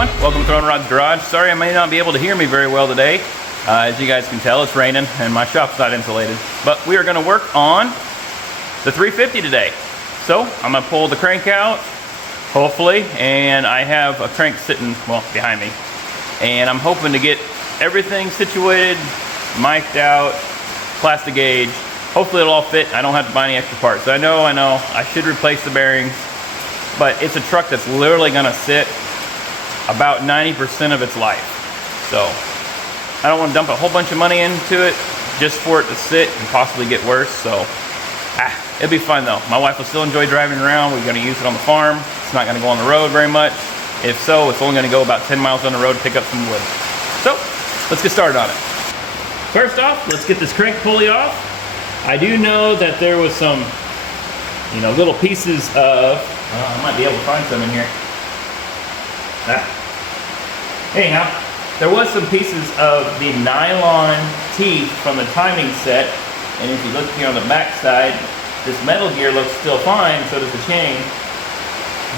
everyone, welcome to Throwing Rod's Garage. Sorry I may not be able to hear me very well today. As you guys can tell, it's raining and my shop's not insulated. But we are going to work on the 350 today. So I'm going to pull the crank out, hopefully, and I have a crank sitting, well, behind me. And I'm hoping to get everything situated, mic'd out, plastic gauge. Hopefully it'll all fit. I don't have to buy any extra parts. I know, I should replace the bearings, but it's a truck that's literally going to sit about 90% of its life. So I don't want to dump a whole bunch of money into it just for it to sit and possibly get worse. So it'll be fun though. My wife will still enjoy driving around. We're going to use it on the farm. It's not going to go on the road very much. If so, it's only going to go about 10 miles on the road to pick up some wood. So let's get started on it. First off, let's get this crank pulley off. I do know that there was some, little pieces of, I might be able to find some in here. Anyhow, there was some pieces of the nylon teeth from the timing set, and if you look here on the back side, this metal gear looks still fine, so does the chain,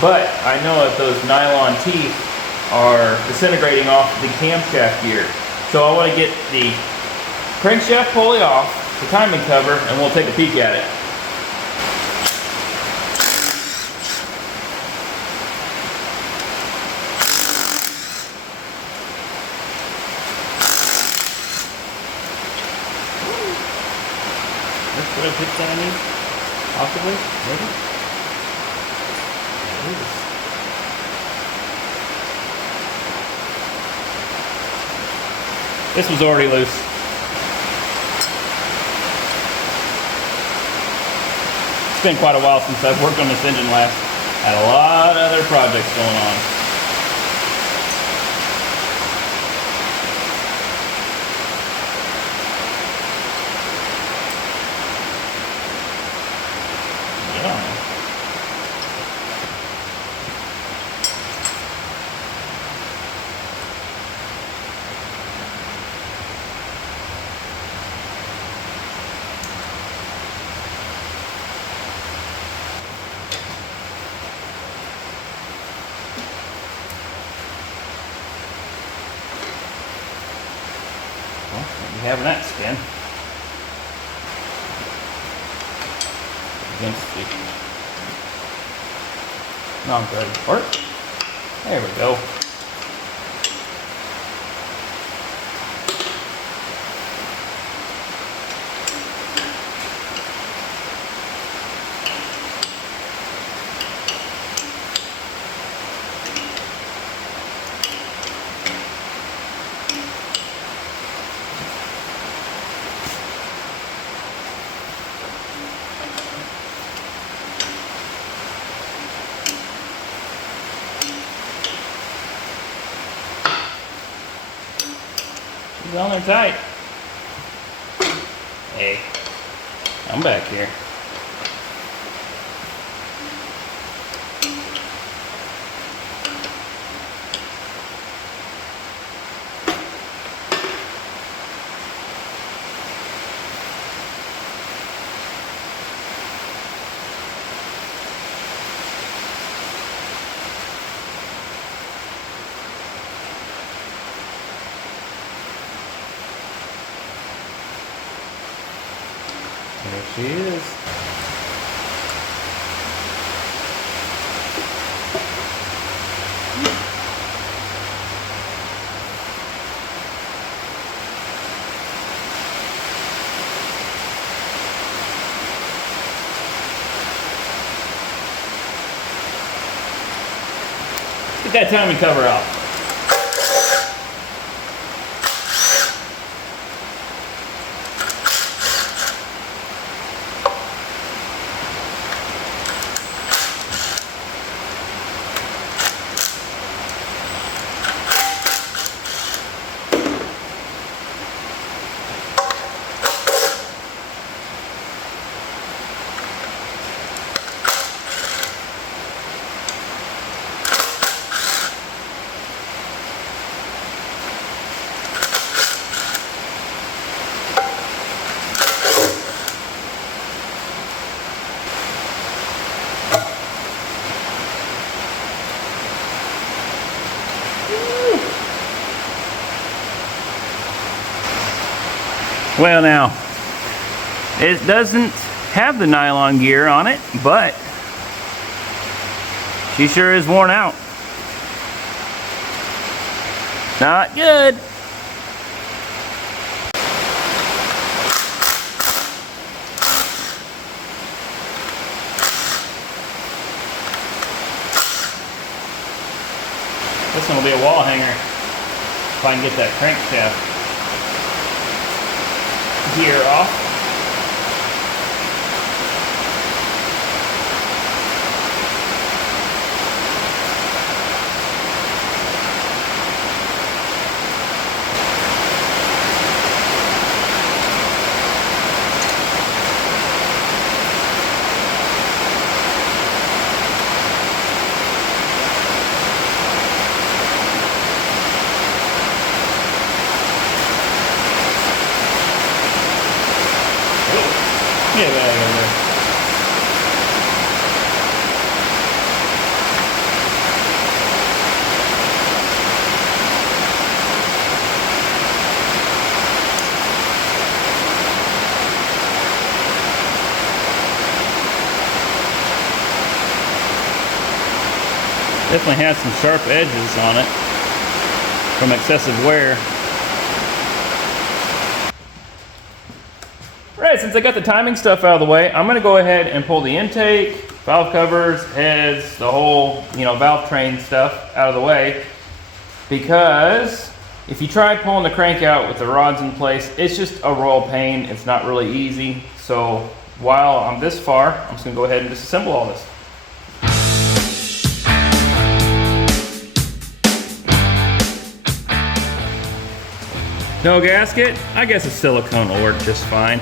but I know that those nylon teeth are disintegrating off the camshaft gear. So I want to get the crankshaft pulley off, the timing cover, and we'll take a peek at it. What a pitch that I need? Possibly? Maybe? This was already loose. It's been quite a while since I've worked on this engine last. Had a lot of other projects going on. Having that spin against the non-threaded part. There we go. She's on there tight. Hey, I'm back here. There she is. Get that timing cover off. Well now, it doesn't have the nylon gear on it, but she sure is worn out. Not good. This one will be a wall hanger if I can get that crankshaft gear off. Get that out of there. Definitely has some sharp edges on it from excessive wear. Alright, since I got the timing stuff out of the way, I'm going to go ahead and pull the intake, valve covers, heads, the whole, valve train stuff out of the way, because if you try pulling the crank out with the rods in place, it's just a royal pain. It's not really easy. So while I'm this far, I'm just going to go ahead and disassemble all this. No gasket? I guess a silicone will work just fine.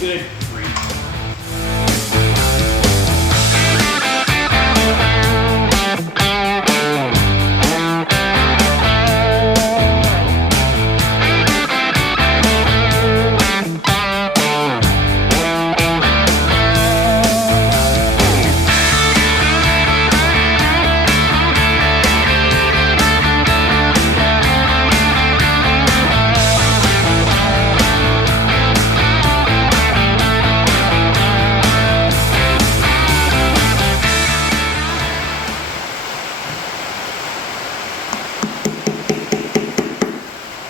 Good grief.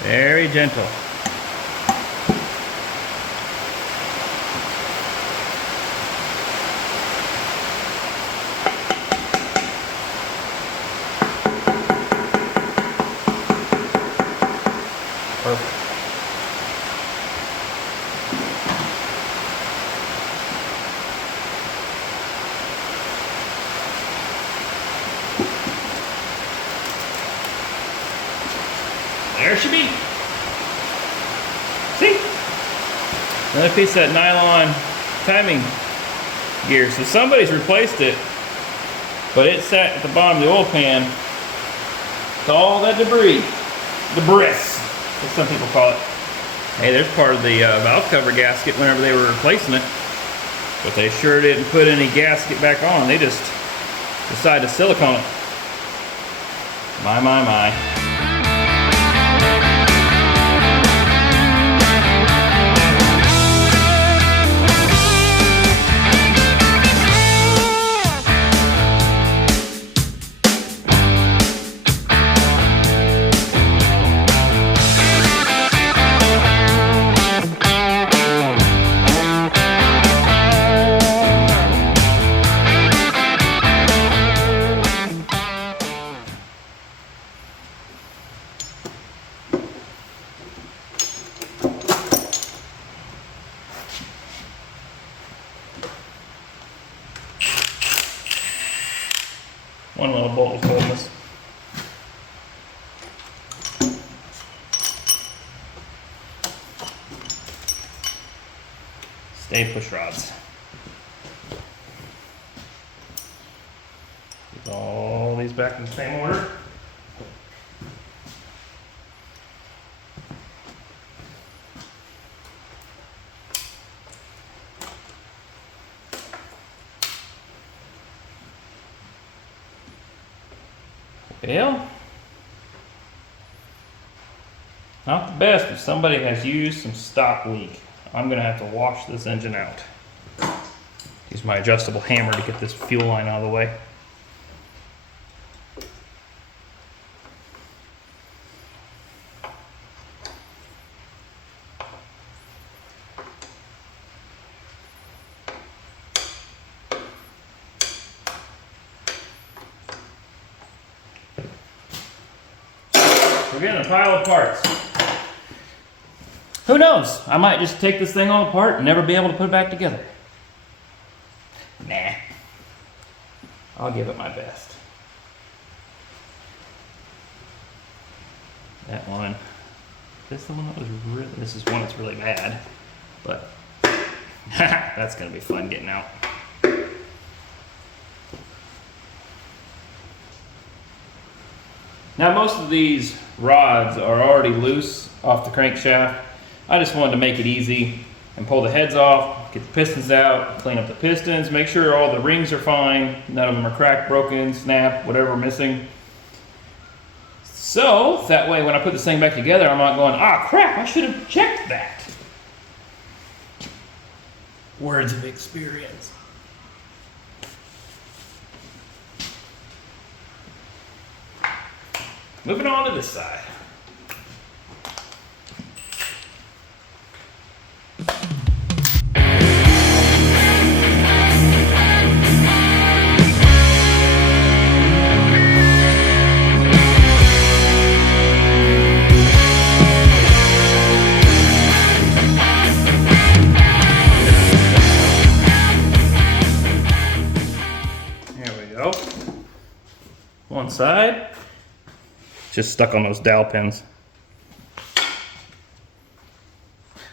Very gentle. Perfect. There she be. See? Another piece of that nylon timing gear. So somebody's replaced it, but it sat at the bottom of the oil pan with all that debris. Debris, as some people call it. Hey, there's part of the valve cover gasket whenever they were replacing it, but they sure didn't put any gasket back on. They just decided to silicone it. My, my, my. One little bolt was holding us. Stay push rods. Get all these back in the same order. Well, Not the best, but somebody has used some stock leak. I'm gonna have to wash this engine out. Use my adjustable hammer to get this fuel line out of the way. We're getting a pile of parts. Who knows? I might just take this thing all apart and never be able to put it back together. Nah. I'll give it my best. That one. This is the one that was really, this is one that's really bad. But that's gonna be fun getting out. Now most of these rods are already loose off the crankshaft. I just wanted to make it easy and pull the heads off, get the pistons out, clean up the pistons, make sure all the rings are fine, none of them are cracked, broken, snapped, whatever missing. So that way when I put this thing back together, I'm not going, ah crap, I should have checked that. Words of experience. Moving on to this side. There we go. One side. Just stuck on those dowel pins.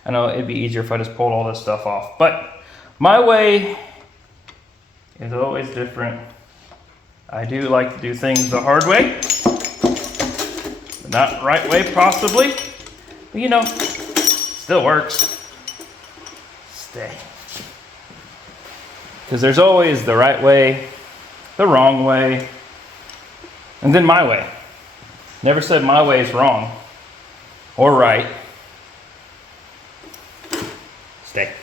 I know it'd be easier if I just pulled all this stuff off, but my way is always different. I do like to do things the hard way, but not the right way possibly, but you know, still works. Stay. Because there's always the right way, the wrong way, and then my way. Never said my way is wrong or right. Stay.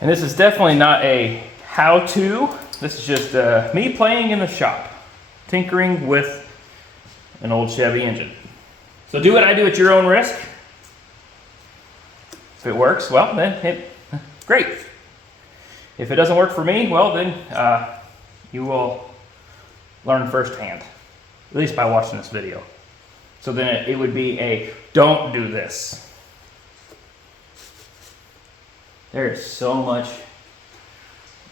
And this is definitely not a how-to. This is just me playing in the shop, tinkering with an old Chevy engine. So do what I do at your own risk. If it works, well, then great. If it doesn't work for me, well, then you will learn firsthand. At least by watching this video. So then it would be a don't do this. There is so much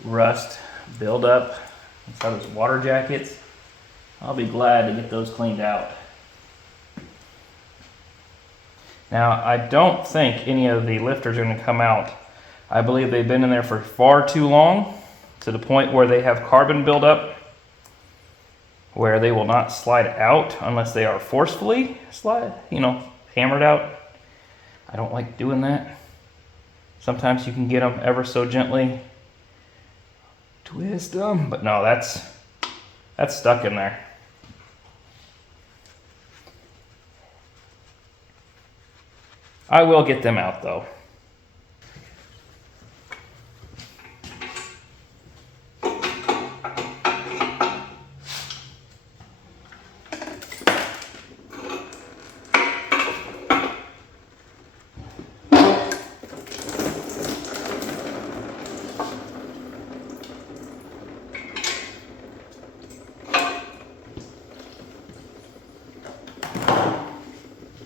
rust buildup inside those water jackets. I'll be glad to get those cleaned out. Now, I don't think any of the lifters are going to come out. I believe they've been in there for far too long, to the point where they have carbon buildup, where they will not slide out unless they are forcefully hammered out. I don't like doing that. Sometimes you can get them ever so gently, twist them, but no, that's stuck in there. I will get them out though.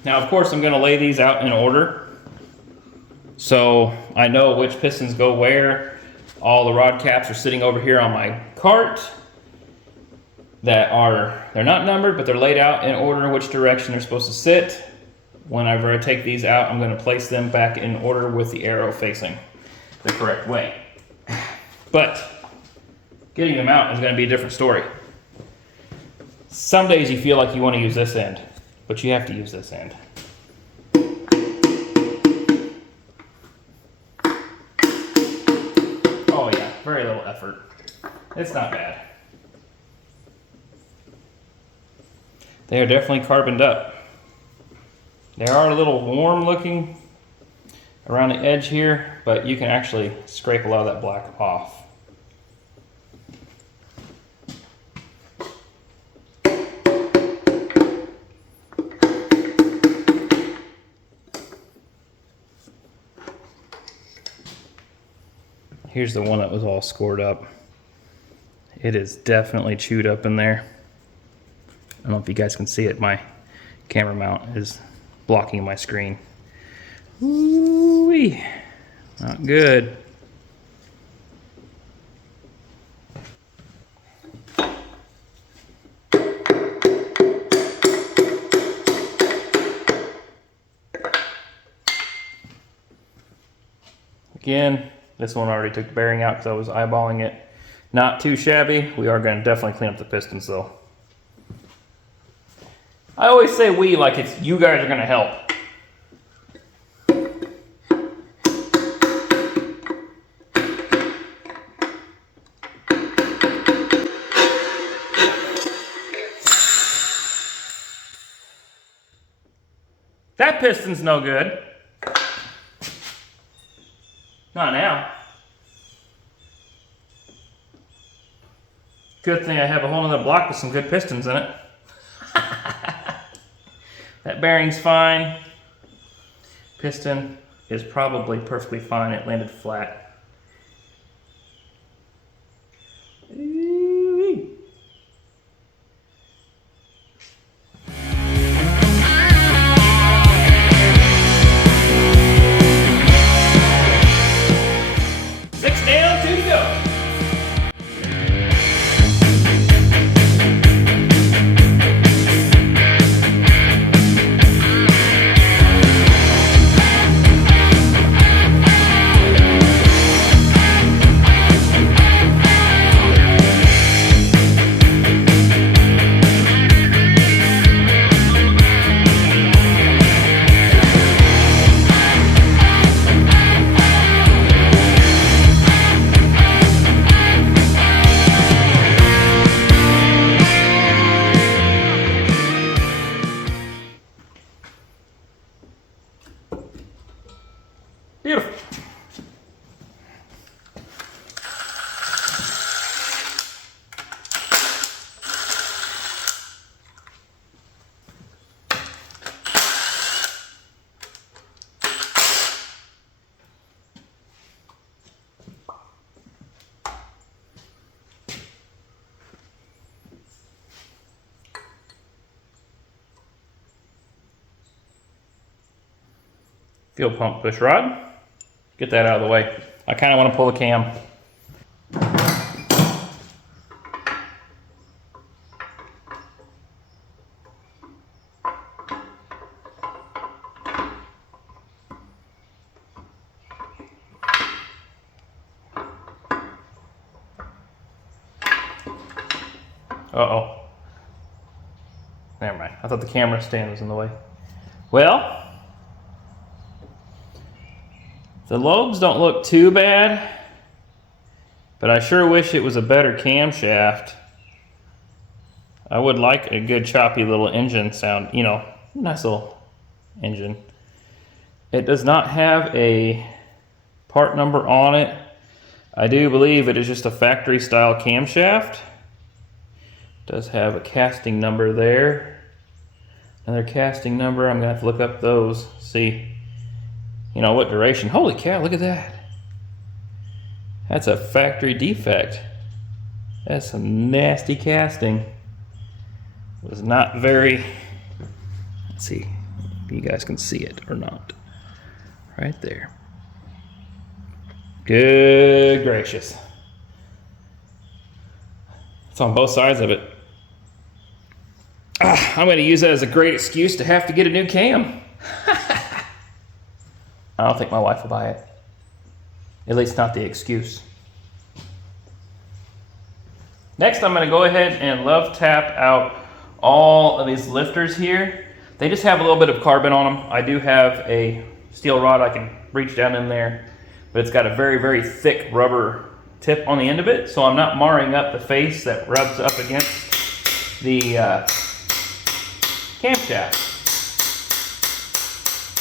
Now, of course, I'm going to lay these out in order, so I know which pistons go where. All the rod caps are sitting over here on my cart. They're not numbered, but they're laid out in order in which direction they're supposed to sit. Whenever I take these out, I'm going to place them back in order with the arrow facing the correct way. But getting them out is going to be a different story. Some days you feel like you want to use this end, but you have to use this end. Oh yeah, very little effort. It's not bad. They are definitely carboned up. They are a little warm looking around the edge here, but you can actually scrape a lot of that black off. Here's the one that was all scored up. It is definitely chewed up in there. I don't know if you guys can see it. My camera mount is blocking my screen. Ooh-wee. Not good. Again, this one already took the bearing out because I was eyeballing it. Not too shabby. We are going to definitely clean up the pistons though. I always say we like it's you guys are going to help. That piston's no good. Not now. Good thing I have a whole other block with some good pistons in it. That bearing's fine. Piston is probably perfectly fine. It landed flat. Beautiful. Fuel pump push rod. Get that out of the way. I kind of want to pull the cam. Uh-oh. Never mind. I thought the camera stand was in the way. Well, the lobes don't look too bad, but I sure wish it was a better camshaft. I would like a good choppy little engine sound, you know, nice little engine. It does not have a part number on it. I do believe it is just a factory style camshaft. It does have a casting number there. Another casting number, I'm gonna have to look up those, see. You know what duration. Holy cow, look at that. That's a factory defect. That's some nasty casting. It was not very, let's see if you guys can see it or not. Right there. Good gracious. It's on both sides of it. I'm going to use that as a great excuse to have to get a new cam. I don't think my wife will buy it. At least not the excuse. Next, I'm going to go ahead and love tap out all of these lifters here. They just have a little bit of carbon on them. I do have a steel rod I can reach down in there, but it's got a very, very thick rubber tip on the end of it, so I'm not marring up the face that rubs up against the camshaft.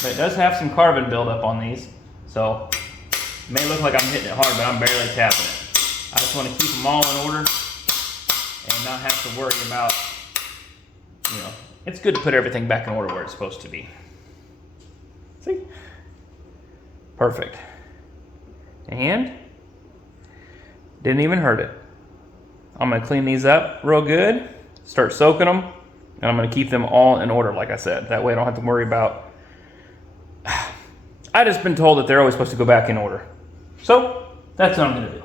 But it does have some carbon buildup on these, so it may look like I'm hitting it hard, but I'm barely tapping it. I just want to keep them all in order and not have to worry about, you know, it's good to put everything back in order where it's supposed to be. See? Perfect. And didn't even hurt it. I'm going to clean these up real good, start soaking them, and I'm going to keep them all in order, like I said. That way I don't have to worry about... I just been told that they're always supposed to go back in order. So, that's what I'm going to do.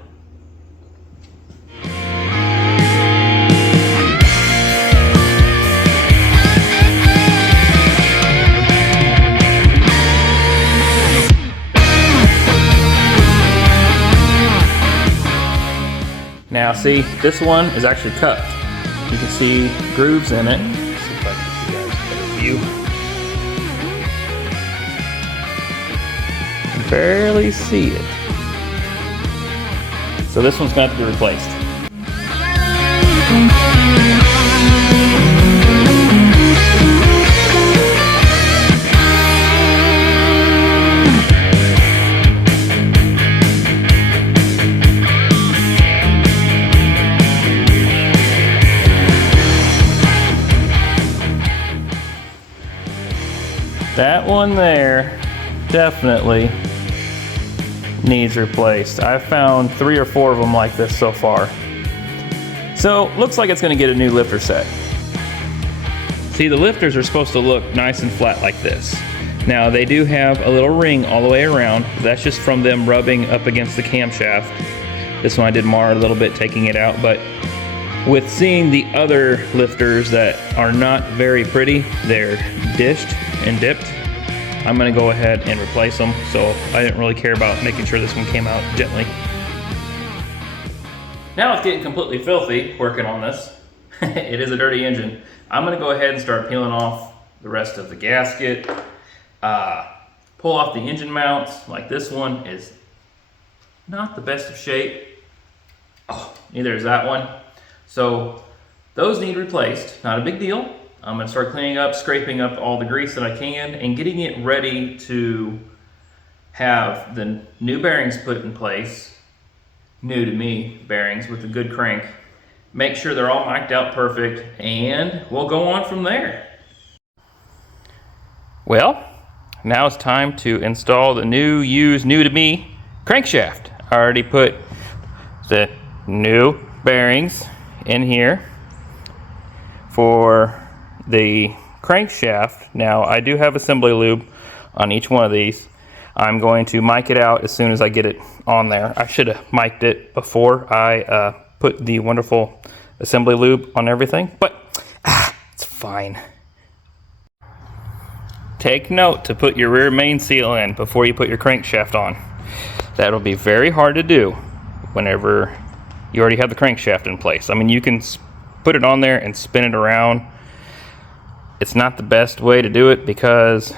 Now see, this one is actually cut. You can see grooves in it. Let's see if I can get you guys a better view. You can barely see it. So this one's going to have to be replaced. That one there definitely needs replaced. I've found 3 or 4 of them like this so far. So looks like it's going to get a new lifter set. See, the lifters are supposed to look nice and flat like this. Now they do have a little ring all the way around. That's just from them rubbing up against the camshaft. This one I did mar a little bit taking it out, but with seeing the other lifters that are not very pretty, they're dished and dipped, I'm going to go ahead and replace them. So I didn't really care about making sure this one came out gently. Now it's getting completely filthy working on this. It is a dirty engine. I'm going to go ahead and start peeling off the rest of the gasket, pull off the engine mounts. Like this one is not the best of shape. Oh, neither is that one. So those need replaced, not a big deal. I'm going to start cleaning up, scraping up all the grease that I can, and getting it ready to have the new bearings put in place. New to me bearings with a good crank. Make sure they're all mic'd out perfect, and we'll go on from there. Well, now it's time to install the new to me crankshaft. I already put the new bearings in here for the crankshaft. Now I do have assembly lube on each one of these. I'm going to mic it out as soon as I get it on there. I should have mic'd it before I put the wonderful assembly lube on everything, but it's fine. Take note to put your rear main seal in before you put your crankshaft on. That'll be very hard to do whenever you already have the crankshaft in place. I mean, you can put it on there and spin it around. It's not the best way to do it because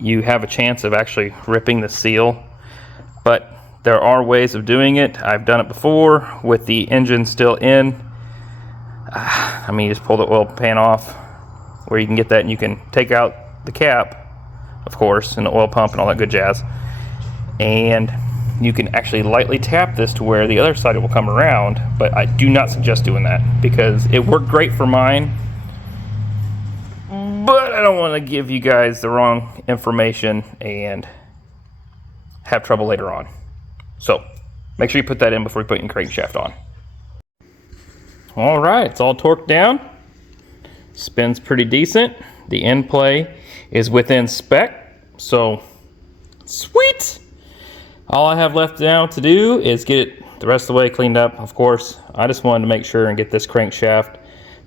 you have a chance of actually ripping the seal, but there are ways of doing it. I've done it before with the engine still in. I mean, you just pull the oil pan off where you can get that, and you can take out the cap, of course, and the oil pump and all that good jazz, and you can actually lightly tap this to where the other side will come around. But I do not suggest doing that because it worked great for mine, but I don't want to give you guys the wrong information and have trouble later on. So make sure you put that in before you put your crankshaft on. All right, it's all torqued down. Spins pretty decent. The end play is within spec, so sweet. All I have left now to do is get it the rest of the way cleaned up. Of course, I just wanted to make sure and get this crankshaft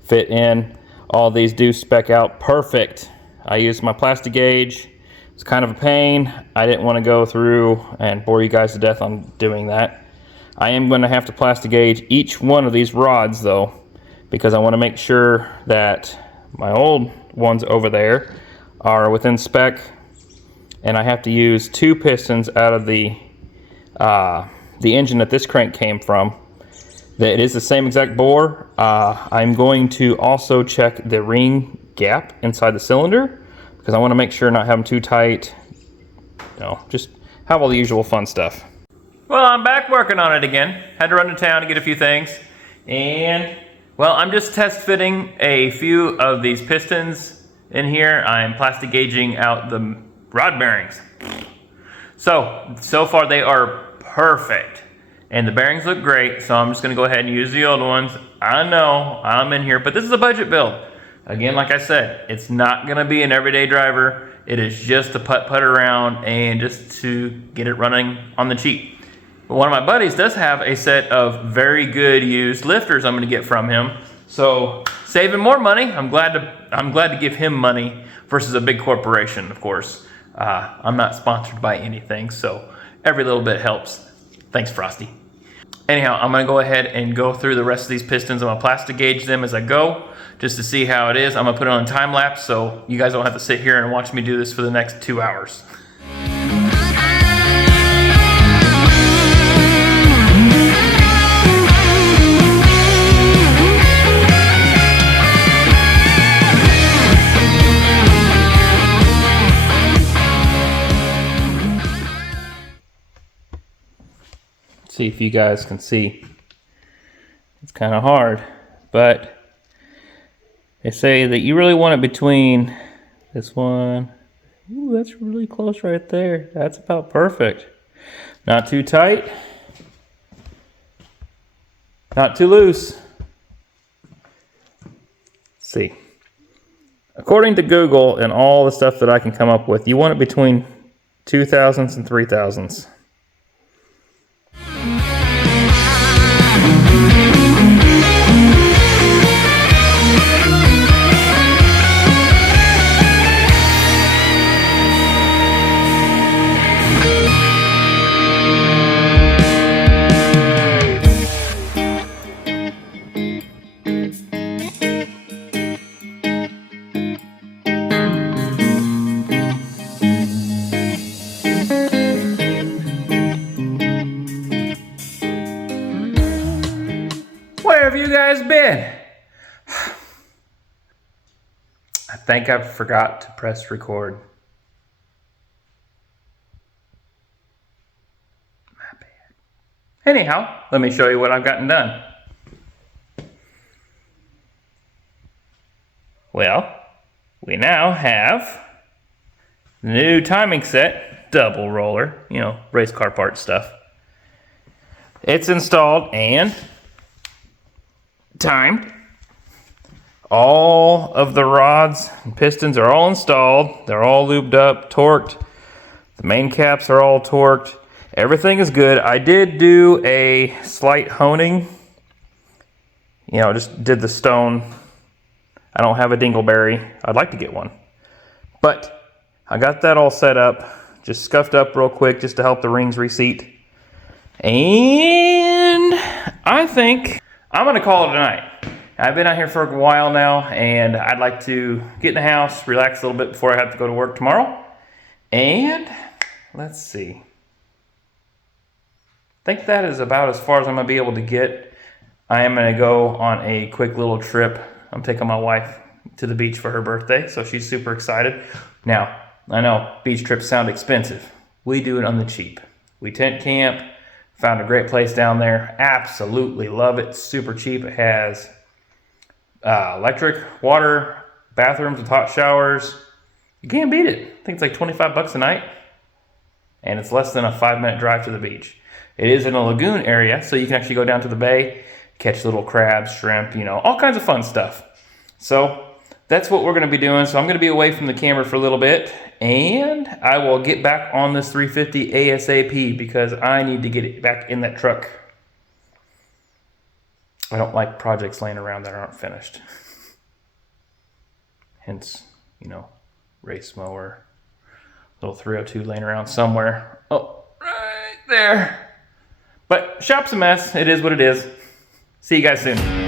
fit in. All these do spec out perfect. I used my plastic gauge. It's kind of a pain. I didn't want to go through and bore you guys to death on doing that. I am going to have to plastic gauge each one of these rods though, because I want to make sure that my old ones over there are within spec, and I have to use 2 pistons out of the engine that this crank came from. That it is the same exact bore. I'm going to also check the ring gap inside the cylinder, because I want to make sure not have them too tight. You know, just have all the usual fun stuff. Well, I'm back working on it again. Had to run to town to get a few things. And, well, I'm just test fitting a few of these pistons in here. I'm plastic gauging out the rod bearings. So far they are perfect. And the bearings look great, so I'm just gonna go ahead and use the old ones. I know, I'm in here, but this is a budget build. Again, like I said, it's not gonna be an everyday driver. It is just to putt around and just to get it running on the cheap. But one of my buddies does have a set of very good used lifters I'm gonna get from him. So saving more money, I'm glad to give him money versus a big corporation, of course. I'm not sponsored by anything, so every little bit helps. Thanks, Frosty. Anyhow, I'm gonna go ahead and go through the rest of these pistons. I'm gonna plastic gauge them as I go, just to see how it is. I'm gonna put it on time lapse, so you guys don't have to sit here and watch me do this for the next 2 hours. See if you guys can see. It's kind of hard, but they say that you really want it between this one. Ooh, that's really close right there. That's about perfect. Not too tight, not too loose. Let's see. According to Google and all the stuff that I can come up with, you want it between 2,000s and 3,000s. Where have you guys been? I think I forgot to press record. My bad. Anyhow, let me show you what I've gotten done. Well, we now have the new timing set, double roller, you know, race car part stuff. It's installed and timed. All of the rods and pistons are all installed. They're all lubed up, torqued. The main caps are all torqued. Everything is good. I did do a slight honing. You know, just did the stone. I don't have a dingleberry. I'd like to get one. But I got that all set up. Just scuffed up real quick just to help the rings reseat. And I think I'm gonna call it a night. I've been out here for a while now, and I'd like to get in the house, relax a little bit before I have to go to work tomorrow. And let's see. I think that is about as far as I'm gonna be able to get. I am gonna go on a quick little trip. I'm taking my wife to the beach for her birthday, so she's super excited. Now, I know beach trips sound expensive. We do it on the cheap. We tent camp, found a great place down there. Absolutely love it, super cheap. It has electric, water, bathrooms with hot showers. You can't beat it. I think it's like 25 bucks a night, and it's less than a 5-minute drive to the beach. It is in a lagoon area, so you can actually go down to the bay, catch little crabs, shrimp, you know, all kinds of fun stuff. So that's what we're gonna be doing. So I'm gonna be away from the camera for a little bit, and I will get back on this 350 ASAP because I need to get it back in that truck. I don't like projects laying around that aren't finished. Hence, you know, race mower, little 302 laying around somewhere. Oh, right there. But shop's a mess. It is what it is. See you guys soon.